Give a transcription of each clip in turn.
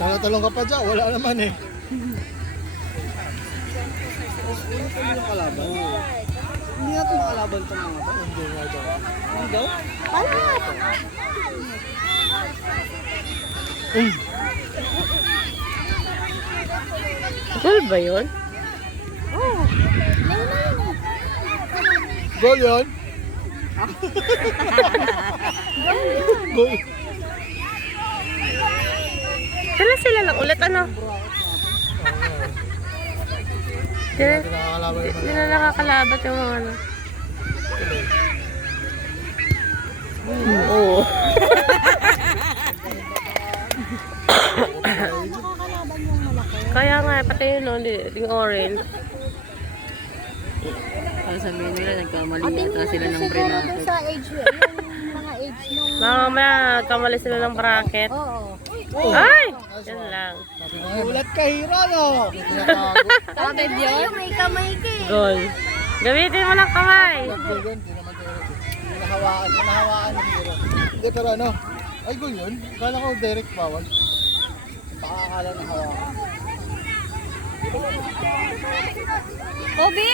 Talong ka pa dyan, wala naman eh. Yung kalaban. Hindi natin makalaban ito mga to. Hindi nga dyan. Hindi daw? Palat! Goal ba yun? Oh. Goal yun? Goal. Sila lang ulit ano? Hindi nakakalaban naman. Hindi na nakakalabat yung mga ano. Oo. Nakakalaban yung malaki. Kaya nga, pati yun no, yung orange. Ang sabihin nila, nagkamali Ating yata sila ng siguro brain dun sa age, yung mga age nung... Mamaya, kamali sila ng bracket. Oo. Ay! Yan lang. Ulat ka, hira no? Tinatago. Kapit yun? Yung may kamay ka eh. Goal. Gamitin mo ng kamay. Goal yun, hindi naman direct. Hindi nahawaan ng hira. Hindi, pero ano? Ay, goal yun? Kala ko direct bawal. Pakakala na hawakan. Kobe!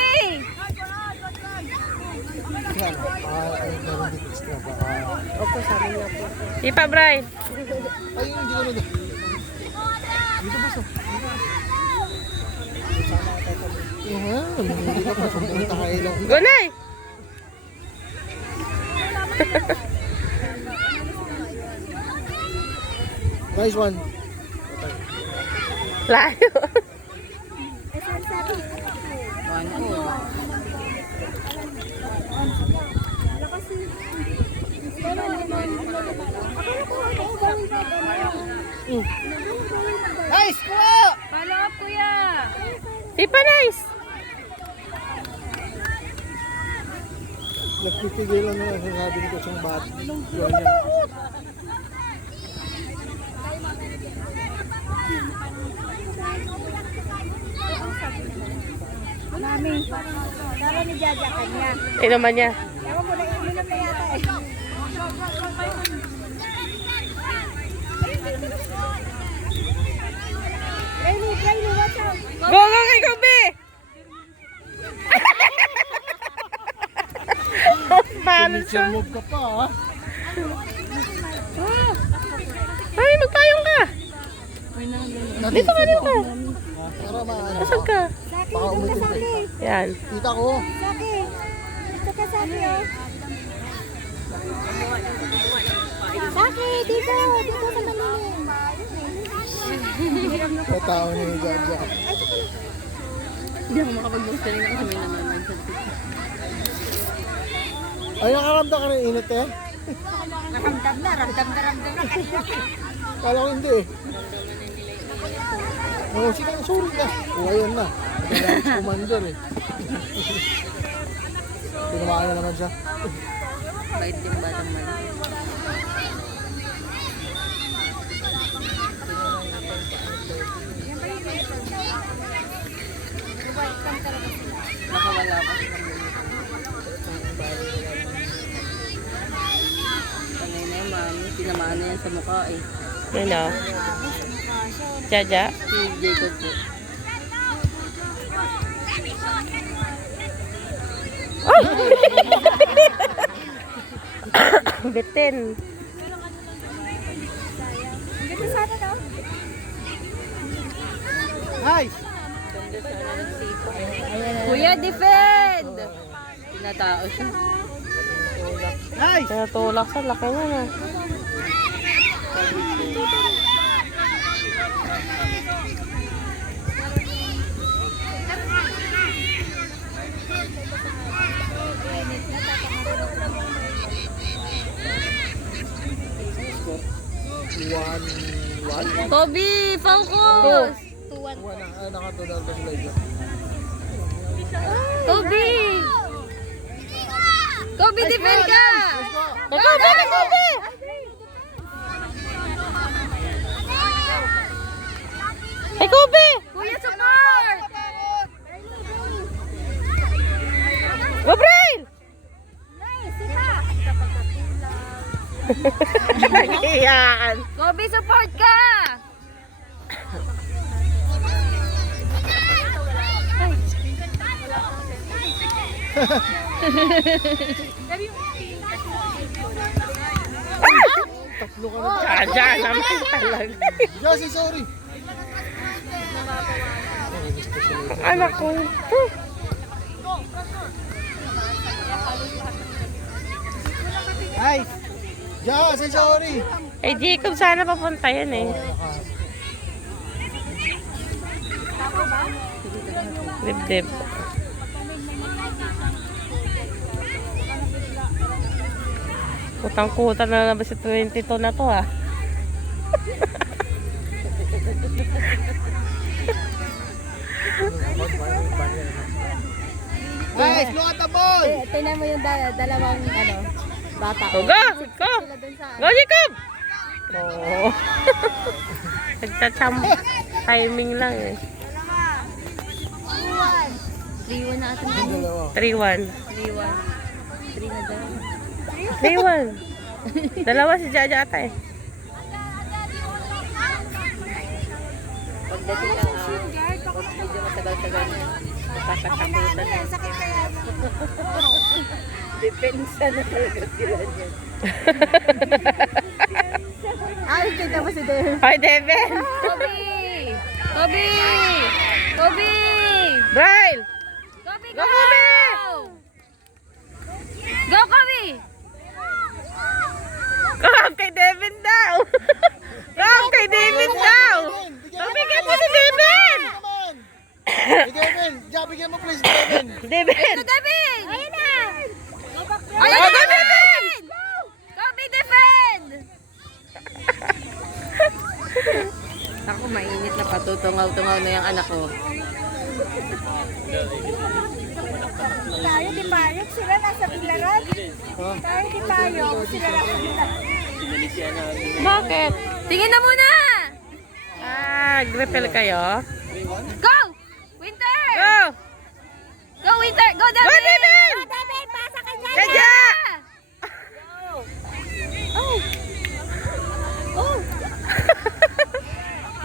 Yan, meron dito extra. Opo, sabi niya po. Ipa, Bray. Ay, hindi ko nila. Dito ba sa? Hindi ka pa. Pumunta ka ilang. Gunay! Nice one. Layo. Nice po! Follow up, kuya! Ipa, nice! Nagpipigilan na lang sinabi ni Kusong Bat. Yan yan. Mami, dala ni Jaja kanya. Inuman niya. Ewan mo na inom na yata eh. Kylie, watch out! Go, go, kay Kobe! Signature move ka pa ha. Ay, magpayong ka! Dito ka, dito! Para maano. Nasaan ka? Saki, Baka dito umitin ka, ka. Saki. Yan. Kita ko. Saki. Dito ka, Saki, oh. Saki, dito. Dito sa malilim. May tao ni Jaja. Hindi ako makapag-box ka rin ako sa may nanonood sa Ay, nakaramdam ka ng init eh. Ramdam na kanina. Kala ko hindi eh. Oh, sige, sorry na. Oh, ayan na. Nagagamit si Commander eh. Tinamaan na naman siya. bait yung batang mali. Nakawala pa silang Panay na yung mami, tinamaan na yan sa mukha eh. Yan o. Jaja. Si Jacob po. Bitin. Dito sana, no? Nice! Kuya, defend! Tinatao siya. Nice! Natulak sa laki nga na. One. Kobe, focus! Nakatulog na sila dyan. Kobe! Kobe, defend ka! Kobe! Kobe! Hey, Kobe! Kuya, support! Gabriel! Yan. Kobe, support ka! Tatlo ka na. Jaja naman talaga. Josie, sorry. Ang anak ko. Ay! Josie, sorry. Eh, Jacob, sana papunta yan eh. Dibdib. Kutang-kuta na ba si 22 na to ah. Guys, look at the ball! Tingnan mo yung dalawang bata. Go, go! Go! Sila dun sa Go, Jacob! Oo. Nagtacham. Timing lang eh. 3-1 na ating Yung dalawa. 3-1. 3 na daw. 3-1. Dalawa si Jaja ata eh. Pagdating lang pag medyo matagal-tagal na. Magkakatakutan na. Sakit kaya. Depensa na talaga sila niyan. Ay, kita mo si Devin. Hi, Devin! Kobe! Kobe! Kobe! Braille! Kobe, Go, Kobe! Go, Kobe! Come kay Devin daw! Come kay Devin daw! Pabigyan mo si Devin! Come on! Hey, Devin! Ja, bigyan mo please, Devin! Devin! Devin! Ayun na! Ayun na, Devin! Kobe, defend! Ako, mainit na patutungaw-tungaw na yung anak ko. Tayo di payok, sila nasa bilaran. Tayo di payok, sila nasa bilaran. Bakit? Tingin na muna! Grepel kayo? Go! Winter! Go! Go, Winter! Go, Devin! Go, Devin! Go, Devin! Pasa ka dyan! Jaja! Oh! Oh!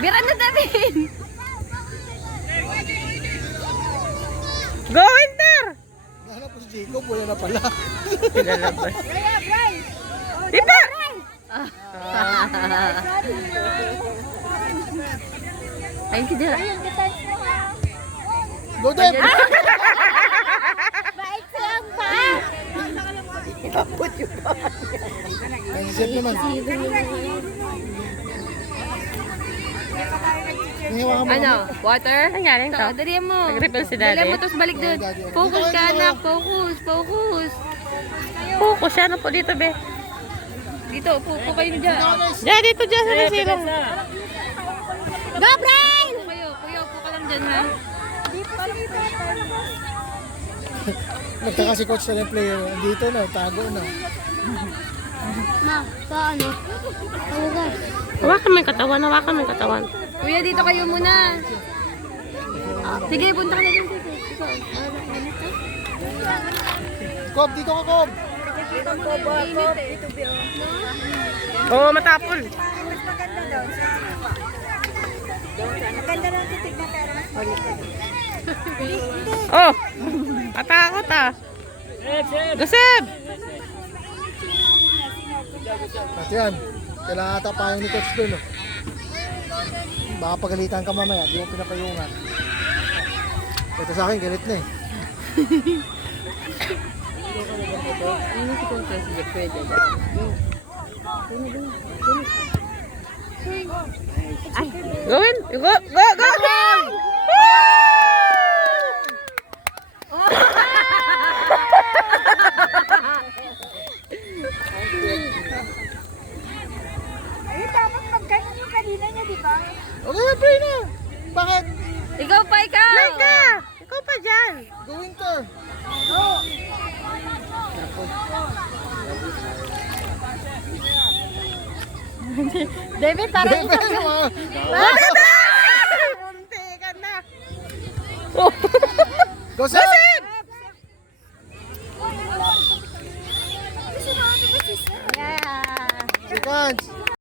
Bira na, Devin! Go, Winter! Nahanap ko si Jacob, wala na pala. Pinalabas. Kaya, Bray! Iba! Ayun si Devin. Ayun, defense mo ha. Go, Dev! Bait lang pa. Naisip naman. Hinihawakan mo. Ano? Water? Nangyari ito? Dali mo. Nag-repel si Dali Daddy? mo, tapos balik dun. Daddy. Focus Dito ka, ka, anak. dito Focus, focus. Focus siya na po dito, be. Dito, upo kayo dyan. Diyan, dito, dyan sa silong. Go, Brian! Kayo, kuya, upo ka lang dyan, ha? Nagtaka si coach na yung player. Dito na, tago na. Ma, sa ano? Ano ka? Hawakan mo yung katawan, hawakan mo yung katawan. Kuya, dito kayo muna. Sige, punta ka na dyan. Cob, dito ka, Cob! Oo, matapol. Mas maganda daw. Maganda lang titignan pero mas Oh! Katakot ah. Guseb! At yan, kailangan ata pa yung ni coach doon. Oh. Baka pagalitan ka mamaya, di mo pinapayungan. Ito sa akin, galit na eh. Ano si Kung President? Pwede dyan. Gawin! Go! Go! Go! Ayun, dapat magkaroon yung kanina niya, di ba? Okay na, play na! Bakit? Ikaw pa, ikaw! Play ka! Ikaw pa dyan! Go Winter! David, parang Bebe, mga... Munti ka na! Go, Seb!